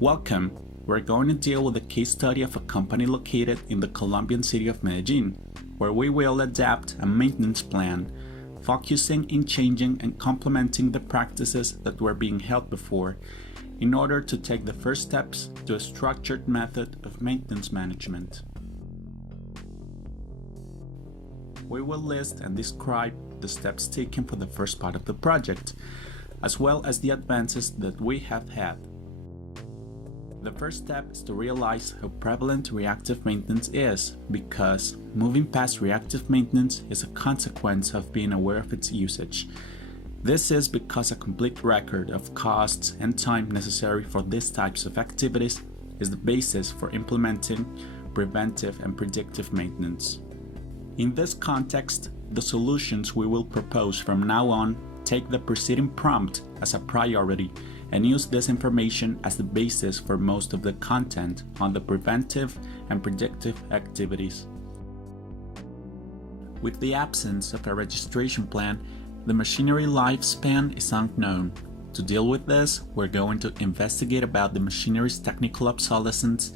Welcome! We're going to deal with a case study of a company located in the Colombian city of Medellin, where we will adapt a maintenance plan, focusing in changing and complementing the practices that were being held before, in order to take the first steps to a structured method of maintenance management. We will list and describe the steps taken for the first part of the project, as well as the advances that we have had. The first step is to realize how prevalent reactive maintenance is, because moving past reactive maintenance is a consequence of being aware of its usage. This is because a complete record of costs and time necessary for these types of activities is the basis for implementing preventive and predictive maintenance. In this context, the solutions we will propose from now on take the preceding prompt as a priority and use this information as the basis for most of the content on the preventive and predictive activities. With the absence of a registration plan, the machinery lifespan is unknown. To deal with this, we're going to investigate about the machinery's technical obsolescence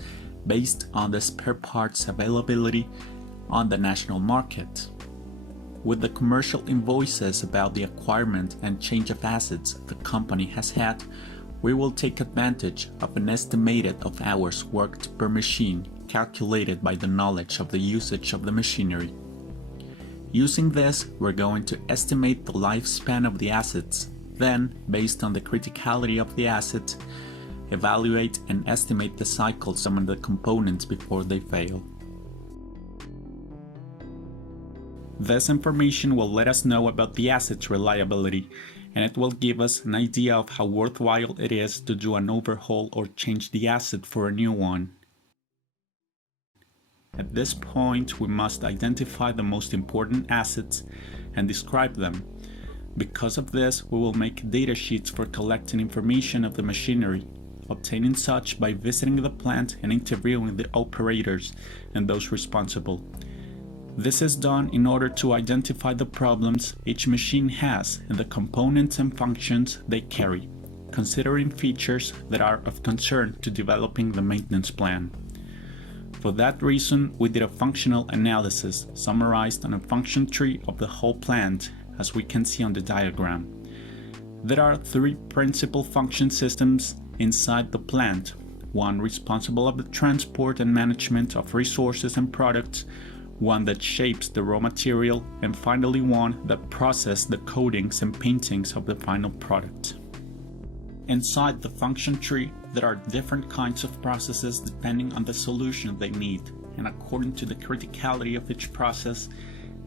based on the spare parts availability on the national market. With the commercial invoices about the acquirement and change of assets the company has had, we will take advantage of an estimated of hours worked per machine calculated by the knowledge of the usage of the machinery. Using this, we're going to estimate the lifespan of the assets, then, based on the criticality of the asset, evaluate and estimate the cycles among the components before they fail. This information will let us know about the asset's reliability, and it will give us an idea of how worthwhile it is to do an overhaul or change the asset for a new one. At this point, we must identify the most important assets and describe them. Because of this, we will make data sheets for collecting information of the machinery, obtaining such by visiting the plant and interviewing the operators and those responsible. This is done in order to identify the problems each machine has and the components and functions they carry, considering features that are of concern to developing the maintenance plan. For that reason, we did a functional analysis summarized on a function tree of the whole plant, as we can see on the diagram. There are three principal function systems inside the plant: one responsible of the transport and management of resources and products, one that shapes the raw material, and finally one that processes the coatings and paintings of the final product. Inside the function tree, there are different kinds of processes depending on the solution they need, and according to the criticality of each process,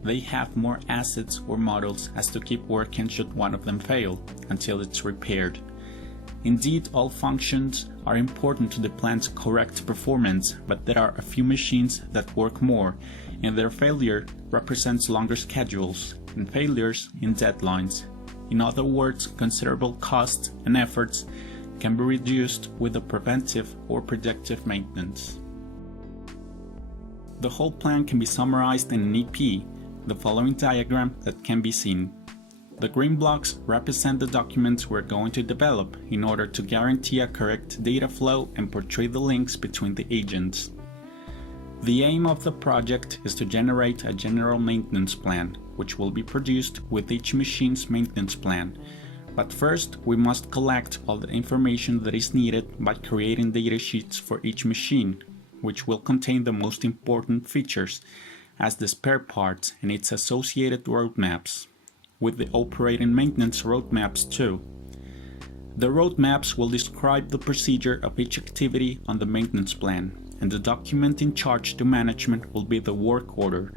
they have more assets or models as to keep working should one of them fail, until it's repaired. Indeed, all functions are important to the plant's correct performance, but there are a few machines that work more, and their failure represents longer schedules, and failures in deadlines. In other words, considerable costs and efforts can be reduced with the preventive or predictive maintenance. The whole plan can be summarized in an EP, the following diagram that can be seen. The green blocks represent the documents we're going to develop in order to guarantee a correct data flow and portray the links between the agents. The aim of the project is to generate a general maintenance plan, which will be produced with each machine's maintenance plan. But first, we must collect all the information that is needed by creating data sheets for each machine, which will contain the most important features, as the spare parts and its associated roadmaps, with the operating maintenance roadmaps too. The roadmaps will describe the procedure of each activity on the maintenance plan, and the document in charge to management will be the work order,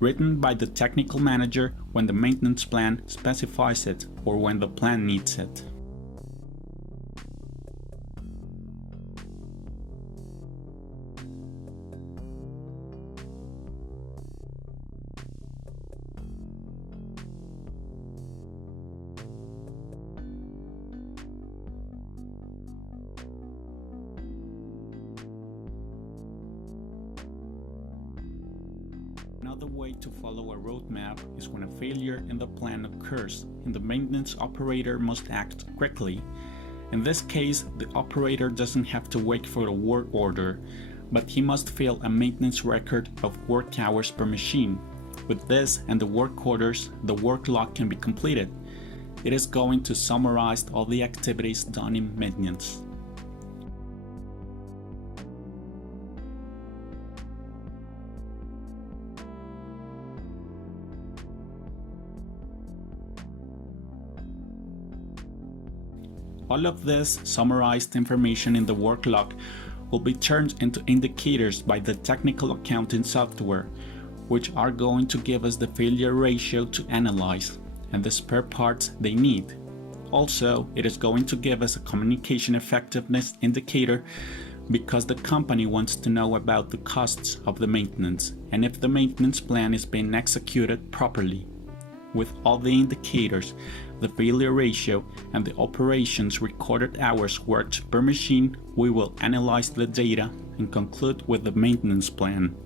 written by the technical manager when the maintenance plan specifies it or when the plan needs it. Another way to follow a roadmap is when a failure in the plan occurs and the maintenance operator must act quickly. In this case, the operator doesn't have to wait for a work order, but he must fill a maintenance record of work hours per machine. With this and the work orders, the work log can be completed. It is going to summarize all the activities done in maintenance. All of this summarized information in the work log will be turned into indicators by the technical accounting software, which are going to give us the failure ratio to analyze and the spare parts they need. Also, it is going to give us a communication effectiveness indicator because the company wants to know about the costs of the maintenance and if the maintenance plan is being executed properly. With all the indicators, the failure ratio, and the operations recorded hours worked per machine, we will analyze the data and conclude with the maintenance plan.